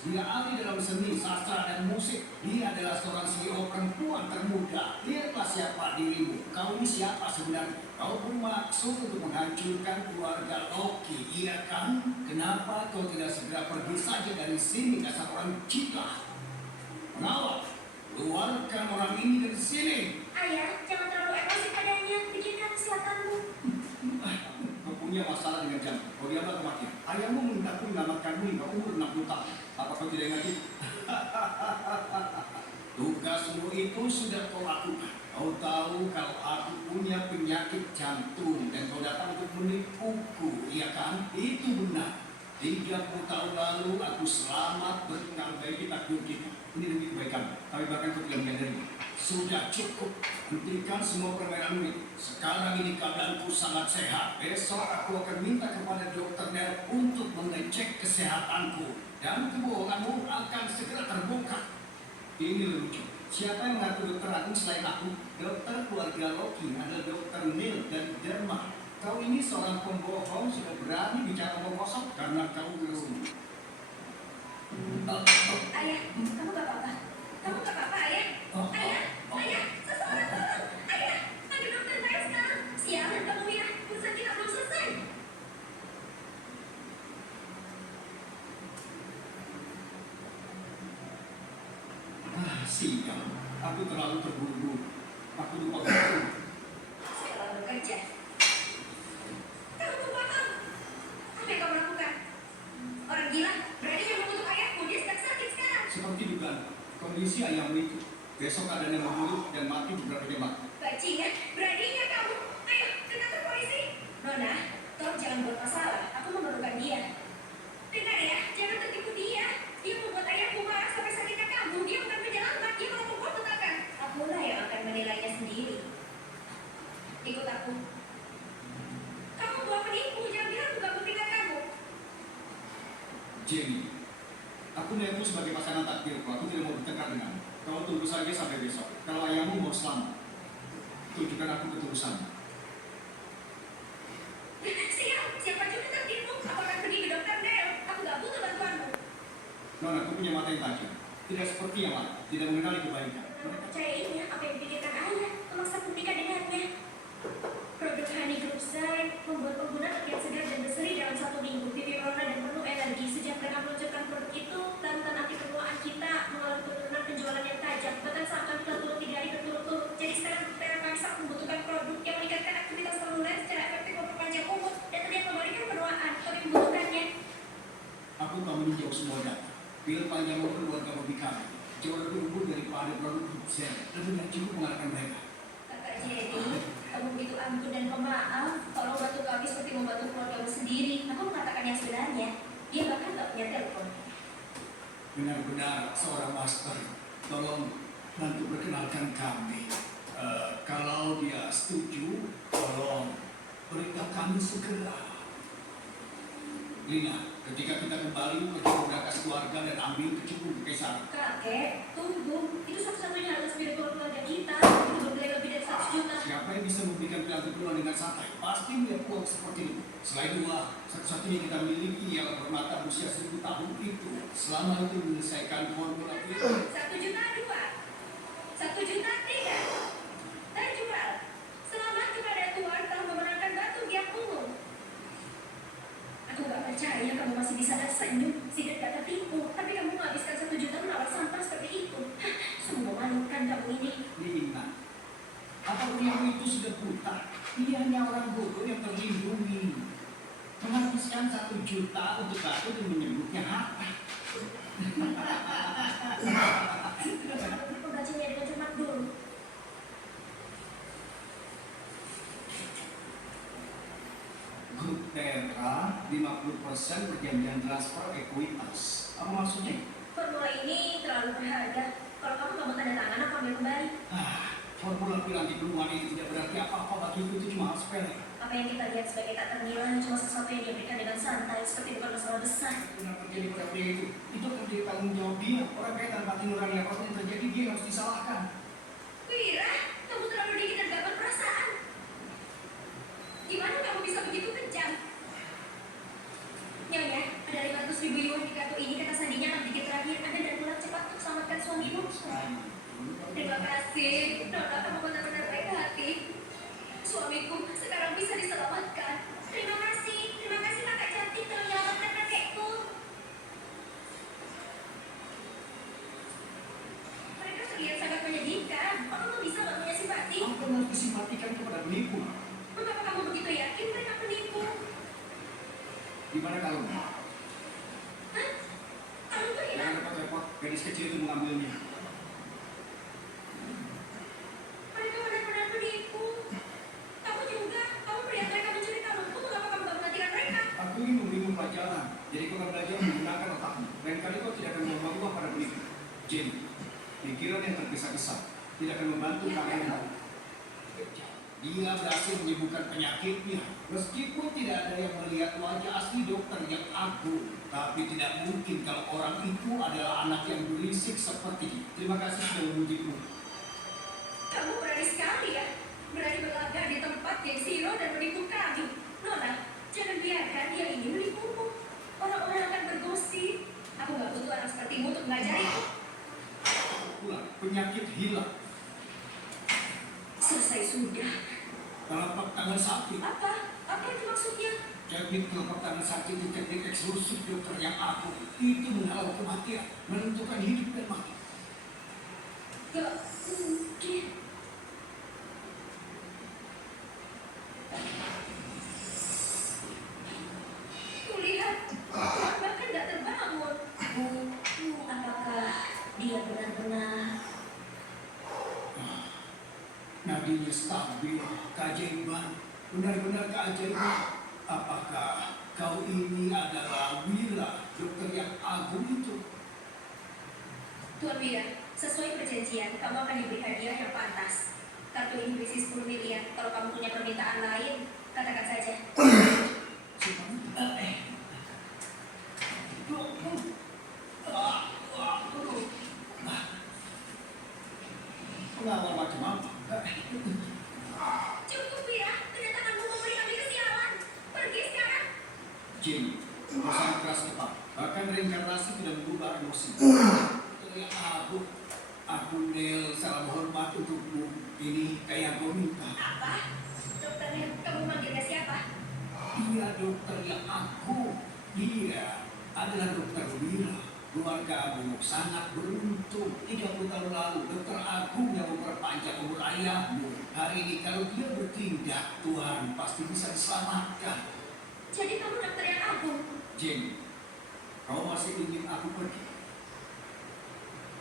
Dia ahli dalam seni, sastra, dan musik. Dia adalah seorang CEO perempuan termuda. Lihatlah siapa dirimu. Kau ini siapa sebenarnya? Kau bermaksud untuk menghancurkan keluarga Loki, iya kan? Kenapa kau tidak segera pergi saja dari sini, dasar orang gila? Pengawal, keluarkan orang ini dari sini. Ayah, jangan terlalu emosi padanya. Pikirkan kesehatanmu. Kau punya masalah dengan jam. Kau diamlah kematian. Ayahmu memintaku menyelamatkanmu hingga umur 60 tahun. Apa kau tidak ingat itu? Tugasmu itu sudah kau lakukan. Kau tahu kalau aku punya penyakit jantung dan kau datang untuk menipuku, iya kan? Itu benar. 30 tahun lalu aku selamat memperbaiki takdir kita. Ini demi kebaikan. Tapi bahkan kau tidak menyadarinya. Sudah cukup. Hentikan semua permainanmu itu. Sekarang ini keadaanku sangat sehat. Besok aku akan minta kepada dokter Nel untuk mengecek kesehatanku. Dan kebohonganmu akan segera terbongkar. Ini lucu. Siapa yang mengaku dokter Agung selain aku? Dokter keluarga Loki adalah dokter Neil dari Denmark. Kau ini seorang pembohong, sudah berani bicara omong kosong karena kau belum. Ayah, kamu gak apa-apa? Kamu gak apa-apa, Ayah? Ayah, Ayah, seseorang tolong! Ayah, panggil dokter Miles sekarang. Sialan kamu ya, urusan kita belum selesai. Sial, aku terlalu terburu-buru. Aku lupa waktu. Sekarang bekerja. Kamu pembohong! Apa yang kamu lakukan? Orang gila, berani yang mengutuk ayahku, dia sedang sakit sekarang. Seperti dugaan, kondisi ayahmu itu. Besok keadaannya memburuk dan mati beberapa jam lagi. Bajingan, beraninya kamu. Ayo, ke kantor polisi. Nona, tolong jangan buat masalah. Aku memerlukan dia. Dengar ya, jangan tertipu dia. Dia membuat ayahku marah sampai sakitnya kamu. Dia bukan penyelamat, dia malah membuat petaka. Akulah yang akan menilainya sendiri. Ikut aku. Kamu buat penipu, jangan bilang aku gak buktikan kamu. Jenny, aku melihatmu sebagai pasangan takdirku. Aku tidak mau bertengkar denganmu. Kau tunggu saja sampai besok. Kalau ayahmu mau selamat, tunjukkan aku ketulusanmu. Siapa juga tertipu? Aku akan pergi ke dokter Nel. Aku gak butuh bantuanmu. Nona, aku punya mata yang tajam. Tidak seperti yang lain. Tidak mengenali kebaikan. Percayainya apa yang dipikirkan ayah, memaksa menikah dengannya. Produk Honey Group Zine membuat pengguna terlihat segar dan berseri dalam 1 minggu. Pipi merona dan penuh energi. Sejak mereka meluncurkan produk itu, larutan anti penuaan kita mengalami penurunan penjualan yang tajam. Bahkan saat kami telah turun 3 hari berturut-turut. Jadi sekarang Teramaksa membutuhkan produk yang meningkatkan aktivitas seluler secara efektif memperpanjang umur dan terlihat memberikan penuaan. Kami membutuhkannya. Aku telah meninjau semua data. Pil panjang umur keluarga hobi kami jauh lebih unggul daripada produk Group Zen dan tidak cukup mengalahkan mereka. Kakak Jenny, kamu begitu ampun dan pemaaf. Tolong bantu kami seperti membantu keluargamu sendiri. Aku mengatakan yang sebenarnya. Dia bahkan gak punya telepon. Benar-benar seorang master. Tolong bantu perkenalkan kami. Kalau dia setuju, tolong beritahu kami segera. Lina, ketika kita kembali pergi ke berangkas keluarga dan ambil kecubung kekaisaran. Kakek, tunggu. Itu satu-satunya harga spiritual keluarga kita. Itu bernilai lebih dari 100 juta. Siapa yang bisa memberikan pilihan turunan dengan santai? Pasti melihat uang seperti itu. Selain uang, satu-satunya yang kita miliki ialah permata usia 1000 tahun itu. Selama itu menyelesaikan formula itu. 1 juta 2. 1 juta 3. Terjual. Selamat kepada Tuhan telah memenangkan batu giat umum. Aku gak percaya kamu masih bisa tersenyum. Sidat gak tertipu. Tapi kamu menghabiskan 1 juta menawar sampah seperti itu. Hah, sungguh memalukan kamu ini. Lina, apa beliau itu sudah buta? Dia hanya orang bodoh yang terlindungi. Menghabiskan 1 juta untuk batu dan menyebutnya harta. Membacanya dengan cermat dulu. Grup Tera 50% perjanjian transfer ekuitas. Apa maksudnya? Formula ini terlalu berharga. Kalau kamu gak mau tanda tangan, aku ambil kembali. Formula bilang di perumahan ini tidak berarti apa-apa bagiku, itu cuma hal sepele. Apa yang kita lihat sebagai tak ternilai cuma sesuatu yang diberikan dengan santai, seperti bukan masalah besar. Benar terjadi pada pria itu akan jadi tanggung jawab dia. Orang kaya tanpa hati nurani apapun yang terjadi, dia harus disalahkan. Wira, kamu terlalu dingin dan gak berperasaan. Gimana kamu bisa begitu kejam? Nyonya, ada 500.000 yuan di kartu ini, kata sandinya akan bikin simpatikan kepada penipu. Mengapa kamu begitu yakin mereka penipu? Gimana kalungnya? Hah? Kamu tuh ya? Jangan repot-repot, gadis kecil itu mengambilnya. Mereka benar-benar penipu. Kamu juga, kamu melihat mereka mencuri kalungku, mengapa kamu gak menghentikan mereka? Aku ingin memberimu pelajaran, jadi kau akan belajar menggunakan otakmu. Lain kali kau tidak akan membuang uang pada penipu. Jane, pikiran yang tergesa-gesa tidak akan membantu kalian. Dia berhasil menyembuhkan penyakitnya. Meskipun tidak ada yang melihat wajah asli dokter yang agung, tapi tidak mungkin kalau orang itu adalah anak yang berisik seperti. Terima kasih sudah memujiku. Kamu berani sekali ya, berani berlagak di tempat geng Zero dan menipu kami. Nona, jangan biarkan dia ini menipumu. Orang-orang akan bergosip. Aku gak butuh anak sepertimu untuk mengajariku. Pulang, penyakit hilang. Selesai sudah. Telapak tangan sakit. Apa? Apa itu maksudnya? Teknik telapak tangan sakit itu teknik eksklusif dokter yang agung. Itu menghalau kematian, menentukan hidup dan mati. Gak mungkin. Kulihat, Tuhan bahkan gak terbangun. Apakah dia benar-benar? Nadinya stabil, keajaiban, benar-benar keajaiban. Apakah kau ini adalah Wira, dokter yang agung itu? Tuan Wira, sesuai perjanjian, kamu akan diberi hadiah yang pantas. Kartu ini berisi 10 miliar. Kalau kamu punya permintaan lain, katakan saja. Pengawal macam apa? Cukup Wira, kedatanganmu memberi kami kesialan. Pergi sekarang. Jim, perusahaan keras cepat. Bahkan reinkarnasi tidak mengubah emosi. Terlihat aku Nel salam hormat untukmu. Ini kayak gue minta. Apa? Dokternya, kamu manggilnya siapa? Dia dokter yang agung. Dia adalah dokter Wira. Keluarga Agung sangat beruntung. 30 tahun lalu, dokter Agung yang memperpanjang umur ayahmu. Hari ini kalau dia bertindak, Tuhan pasti bisa diselamatkan. Jadi kamu dokter yang agung. Jim, kau masih ingin aku pergi?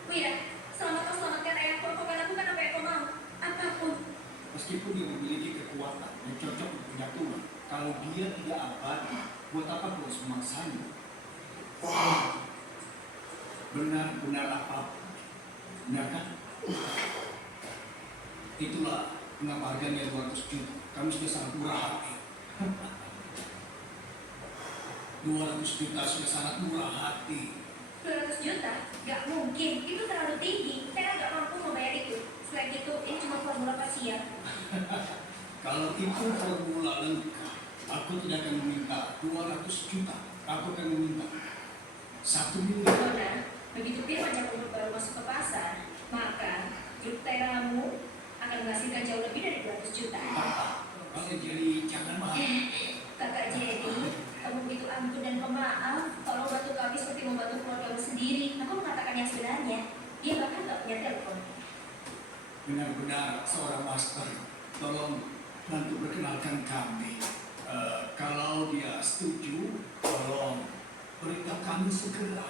Wira, selama kau selamatkan ayahku, kau akan lakukan apa yang kau mau. Apapun. Meskipun dia memiliki kekuatan yang cocok untuk punya Tuhan, kalau dia tidak abadi, buat apa kau harus memaksanya? Benar-benar apa? Benar kan? Itulah mengapa harganya 200 juta. Kami sudah sangat murah hati. 200 juta sudah sangat murah hati. 200 juta? Gak mungkin, itu terlalu tinggi. Saya gak mampu membayar itu. Selain itu, ini cuma formula pasien. Kalau itu formula lengkap, aku tidak akan meminta 200 juta. Aku akan meminta 1 miliar. Nona, begitu Firman Jakob baru masuk ke pasar, maka Jukteramu akan menghasilkan jauh lebih dari 200 juta. Kalau jadi jangan marah. Kakak Jenny, kamu begitu ampun dan pemaaf. Tolong bantu kami seperti membantu keluargamu sendiri. Aku mengatakan yang sebenarnya. Dia bahkan gak punya telepon. Benar-benar seorang master. Tolong bantu perkenalkan kami. Kalau dia setuju, tolong beritahu kami segera.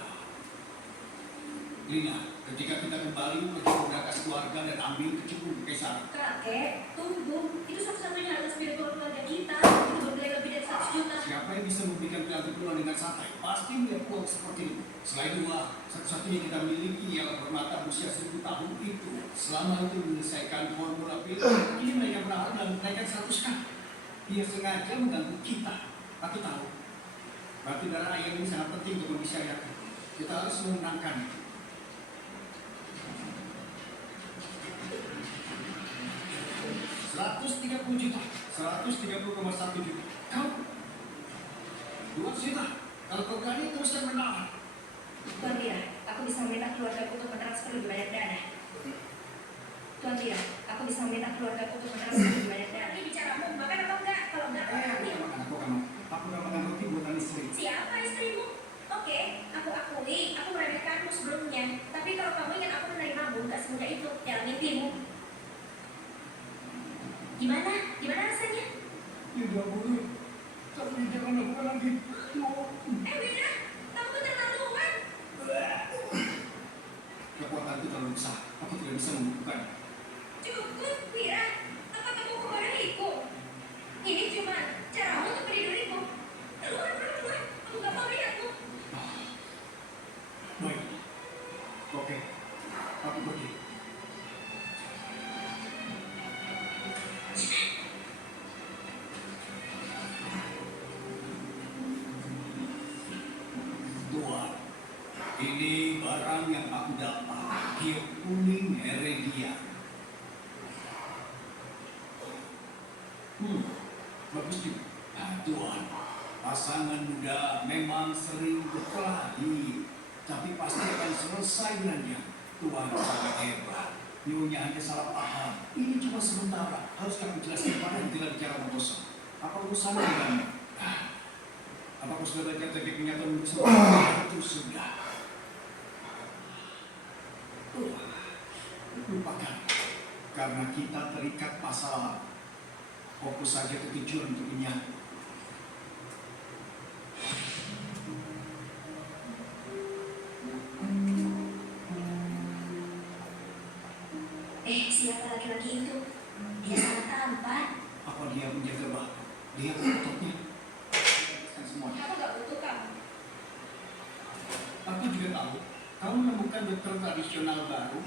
Lina, ketika kita kembali pergi berangkat keluarga dan ambil kecubung Kaisar. Kakek, tunggu. Itu satu-satunya harta spiritual keluarga kita. Itu bernilai lebih dari 100 juta. Siapa yang bisa memberikan piala pulang dengan santai? Pasti melihat uang seperti itu. Selain uang, satu-satunya kita miliki ialah permata berusia 1000 tahun itu. Selama itu menyelesaikan formula piala, ini mereka berharap dan menaikkan 100 kali. Dia sengaja mengganggu kita. Aku tahu. Batu darah ayam ini sangat penting untuk kondisi ayamku. Kita harus memenangkan. 130 juta, 130,1 juta. Kau 200 juta. Kalau kau berani teruskan menahan. Tuan Wira, aku bisa meminta keluargaku untuk mentransfer lebih banyak dana. Tuan Wira, aku bisa meminta keluargaku untuk mentransfer lebih banyak dana. Ini bicaramu, makan atau enggak? Kalau enggak, Aku akan makan roti buatan istri. Siapa istrimu? Oke, aku akui, aku meremehkanmu sebelumnya. Tapi kalau kamu ingin aku menerimamu, gak semudah itu. Jangan mimpimu. Gimana? Gimana rasanya? Tidak boleh. Tapi jangan lakukan lagi. Wira, kamu keterlaluan. Kekuatanku terlalu besar. Aku tidak bisa membukukan. Cukup, Wira. Apa kamu kemarahiku? Ini cuma caramu untuk melindungiku. Keluar, keluar. Aku gak mau lihatmu. Baik. Oke. Aku pergi. Tuan, ini barang yang aku dapat. Giok kuning Heredia. Bagus juga. Nah, Tuan, pasangan muda memang sering berkelahi, tapi pasti akan selesai dengannya. Tuan sangat hebat. Nyonya hanya salah paham. Ini cuma sementara. Harus kamu jelaskan pada tidak bicara bosan. Apa urusannya denganmu? Apa kau sudah belajar teknik menyatu itu sudah. Lupakan. Karena kita terikat masalah. Fokus saja ke tujuan untuk menyatu. Siapa laki-laki itu? Dia sangat tampan. Apa dia menjaga batu? Dia menutupnya. Dan semuanya. Aku gak butuh kamu. Aku juga tahu. Kamu menemukan dokter tradisional baru.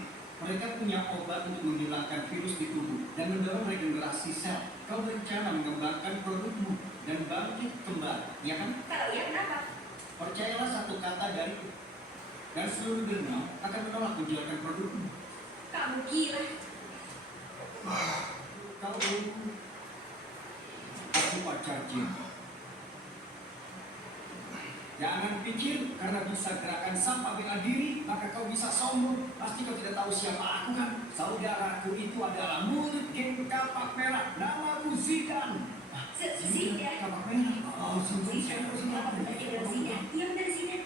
Mereka punya obat untuk menghilangkan virus di tubuh dan mendorong regenerasi sel. Kau berencana mengembangkan produkmu dan bangkit kembali, ya kan? Kalau iya, kenapa? Percayalah satu kata dariku. Dan seluruh dunia akan menolak menjualkan produkmu. Kamu gila. Kau aku pacar Jin. Jangan pikir karena bisa gerakan sampah bela diri, maka kau bisa sombong. Pasti kau tidak tahu siapa aku kan? Saudaraku itu adalah murid geng kapak merah. Namaku Zidan. Zidan? Kapak merah. Oh, Zidan, apa benar dia adalah Zidan? Iya benar Zidan.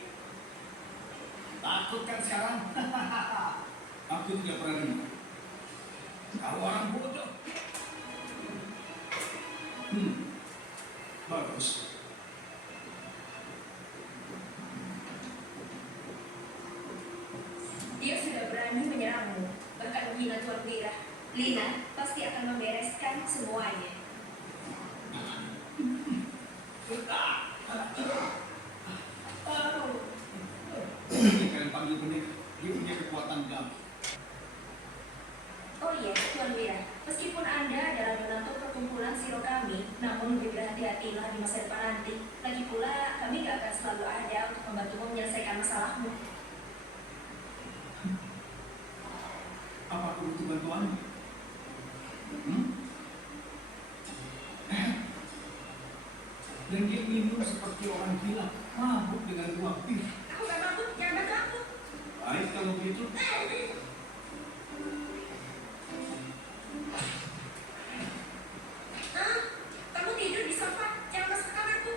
Takut kan sekarang? Aku tidak pernah dengar. Kau orang bodoh. Bagus. Dia sudah berani menyerangmu, bahkan menghina Tuan Wira. Lina pasti akan membereskan semuanya. Kalian panggil pendekar. Dia punya kekuatan damai. Oh iya, Tuan Wira, meskipun Anda adalah donatur perkumpulan Siro kami, namun lebih berhati-hatilah di masa depan nanti. Lagi pula, kami gak akan selalu ada untuk membantumu menyelesaikan masalahmu. Apa aku butuh bantuan? Dan dia minum seperti orang gila, mabuk dengan uang bir. Aku gak mabuk, jangan bantu aku. Baik kalau begitu. Kamu tidur di sofa, jangan masuk ke kamarku.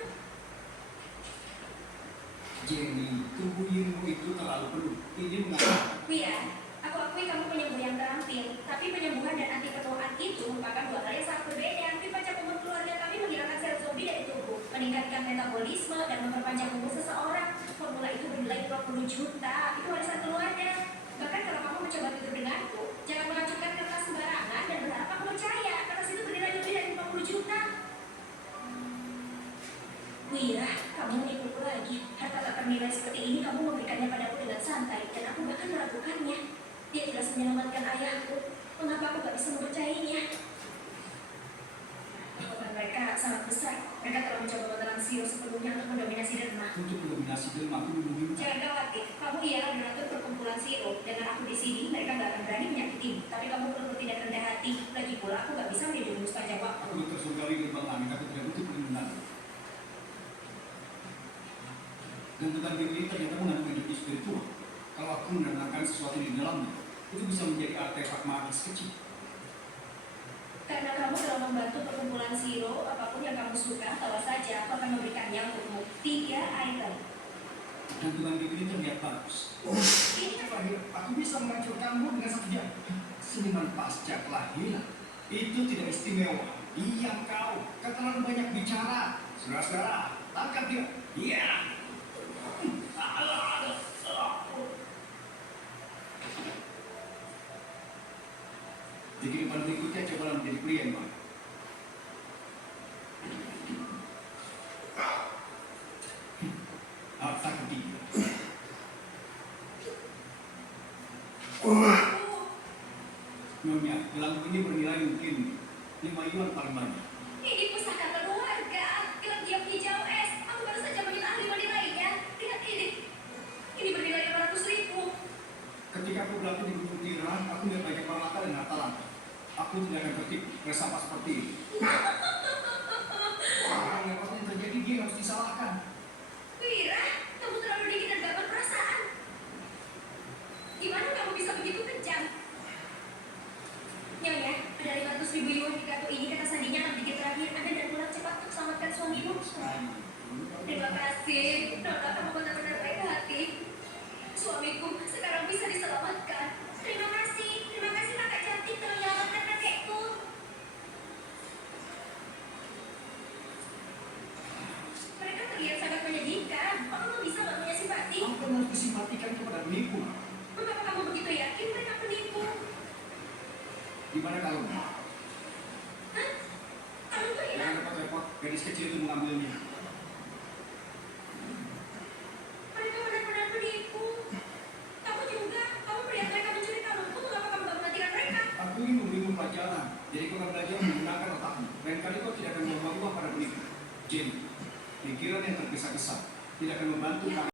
Jenny, tubuh Yirmu itu terlalu penuh. Ini mengatakan. Wira, aku akui kamu penyembuh yang terampil, tapi penyembuhan dan anti ketuaan itu merupakan dua hal yang sangat berbeda. Pipa umur keluarga kami menghilangkan sel zombie dari tubuh, meningkatkan metabolisme dan memperpanjang umur seseorang. Formula itu bernilai 20 juta, itu warisan keluarga. Bahkan kalau kamu mencoba tidur denganku, jangan mengacungkan kertas sembarangan dan berharap aku percaya, kertas itu bernilai lebih dari 50 juta. Wira, kamu menipuku lagi. Harta tak ternilai seperti ini kamu memberikannya padaku dengan santai, dan aku bahkan meragukannya. Dia jelas menyelamatkan ayahku. Mengapa aku gak bisa mempercayainya? Kekuatan mereka sangat besar. Mereka telah mencoba menelan Siro sepenuhnya untuk mendominasi Derma. Untuk mendominasi Derma, aku meminta. Jangan khawatir, kamu ialah donatur perkumpulan Siro. Dengan aku di sini, mereka gak akan berani menyakitimu. Tapi kamu perlu bertindak rendah hati. Lagi pula, aku gak bisa melindungimu sepanjang waktu. Aku tersurgawi gerbang langit, aku tidak butuh perlindungan. Dan tentang diri ini ternyata mengandung energi spiritual. Kalau aku menenangkan sesuatu di dalamnya, itu bisa menjadi artefak magis kecil. Karena kamu telah membantu perkumpulan Siro, apapun yang kamu suka, tahu saja aku akan memberikannya untukmu. 3 item. Dan tentang diri ini terlihat bagus. Ini Terakhir, aku bisa menghancurkanmu dengan satu jam. Seniman pasca kelahiran. Itu tidak istimewa. Diam kau. Kau terlalu banyak bicara. Saudara-saudara, tangkap dia. Iya. Di kehidupan berikutnya cobalah menjadi pria yang baik. Harta ketiga. Nyonya, gelang ini bernilai mungkin 5 yuan paling banyak. Ini pusaka keluarga. Gelang diam hijau es. Aku baru saja mengenali menilainya. Lihat ini. Ini bernilai 500.000. Ketika aku berlatih di Gunung Tiran, aku melihat banyak peralatan dan harta langka. Aku tidak akan tertipu bersama seperti ini. Orang yang apa yang terjadi dia harus disalahkan. Wira, kamu terlalu dingin dan gak berperasaan. Gimana kamu bisa begitu kejam? Nyonya, ada 500.000 yuan di kartu ini. Kata sandinya akan dikit terakhir. Anda dan pulang cepat untuk selamatkan suamimu. Terima kasih. Nona, kamu benar-benar baik hati. Suamiku sekarang bisa diselamatkan. Terima kasih. Terima kasih kakak cantik telah menyelamatkan kakekku. Mereka terlihat sangat menyedihkan. Kamu bisa gak punya simpati? Apa yang harus disimpatikan kepada penipu? Mengapa kamu begitu yakin mereka penipu? Gimana kalau Hah? Kamu tuh jangan hilang. repot-repot, gadis kecil itu mengambilnya. Mereka benar-benar penipu. Kamu juga. Kamu melihat mereka mencuri kalungku. Mengapa kamu gak menghentikan mereka? Aku ingin memberimu pelajaran, jadi kau akan belajar menggunakan otakmu. Lain kali kau tidak akan membuang uang pada penipu. Jane, pikiran yang tergesa-gesa tidak akan membantu kamu.